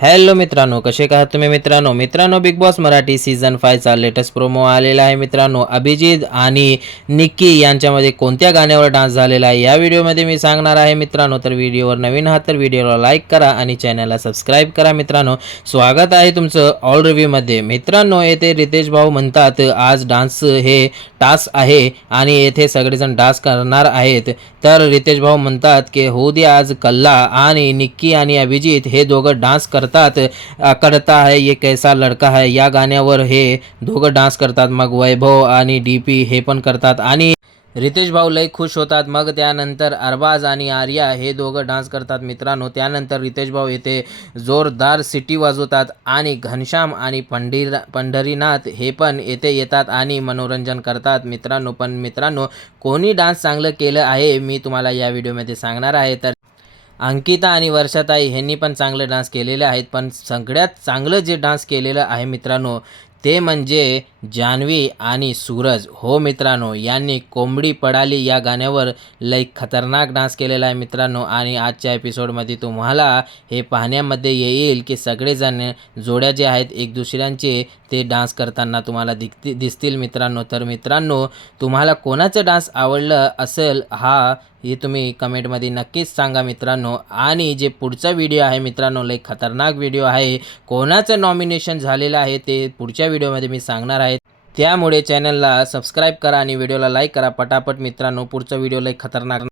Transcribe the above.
Hello मित्रांनो, कसे आहात तुम्ही मित्रांनो बिग बॉस मराठी सीझन 5 चा लेटेस्ट प्रोमो आलेला आहे मित्रांनो। अभिजित आणि निक्की यांच्यामध्ये कोणत्या गाण्यावर डान्स झालेला आहे या व्हिडिओमध्ये मी सांगणार आहे मित्रांनो। तर व्हिडिओवर नवीन आहात तर व्हिडिओला लाईक करा आणि चॅनलला सबस्क्राइब करा मित्रांनो। स्वागत आहे तुमचं ऑल रिव्ह्यू मध्ये मित्रांनो। येथे रितेश भाऊ म्हणतात आज डान्स हे टास्क आहे आणि येथे सगळेजण डान्स करणार आहेत। तर रितेश भाऊ म्हणतात की होऊ दे आज कल्ला आणि निक्की आणि अभिजित हे दोघं डान्स करता है ये कैसा लड़का है या गाण्यावर हे दोघं डान्स करतात। मग वैभव आणि डीपी हे पण करतात आणि रितेश भाऊ लय खुश होतात। मग त्यानंतर अरबाज आणि आर्या हे दोघं डान्स करतात मित्रांनो। त्यानंतर रितेश भाऊ येथे जोरदार सिटी वाजवतात आणि घनश्याम आणि पंढरीनाथ हे पण येथे येतात आणि मनोरंजन करतात मित्रांनो। पण मित्रांनो, कोणी डान्स चांगलं केलं आहे मी तुम्हाला या व्हिडिओमध्ये सांगणार आहे। तर अंकिता आणि वर्षाताई ह्यांनी पण चांगले डान्स केलेले आहेत, पण सगळ्यात चांगलं जे डान्स केलेलं आहे मित्रांनो ते म्हणजे जान्हवी आणि सूरज। हो मित्रांनो, यांनी कोंबडी पडाली या गाण्यावर लय खतरनाक डान्स केलेला आहे मित्रांनो। आणि आजच्या एपिसोडमध्ये तुम्हाला हे पाहण्यामध्ये येईल की सगळेजण जोड्या जे आहेत एक दुसऱ्यांचे ते डान्स करताना तुम्हाला दिसतील मित्रांनो। तर मित्रांनो, तुम्हाला कोणाचं डान्स आवडलं असेल हे तुम्ही कमेंटमध्ये नक्कीच सांगा मित्रांनो। आणि जे पुढचा व्हिडिओ आहे मित्रांनो लय खतरनाक व्हिडिओ आहे, कोणाचं नॉमिनेशन झालेलं आहे ते पुढच्या व्हिडिओमध्ये मी सांगणार आहे। त्यामुळे चॅनलला सबस्क्राइब करा आणि व्हिडिओला लाईक करा पटापट मित्रांनो। पुढचा व्हिडिओ लय खतरनाक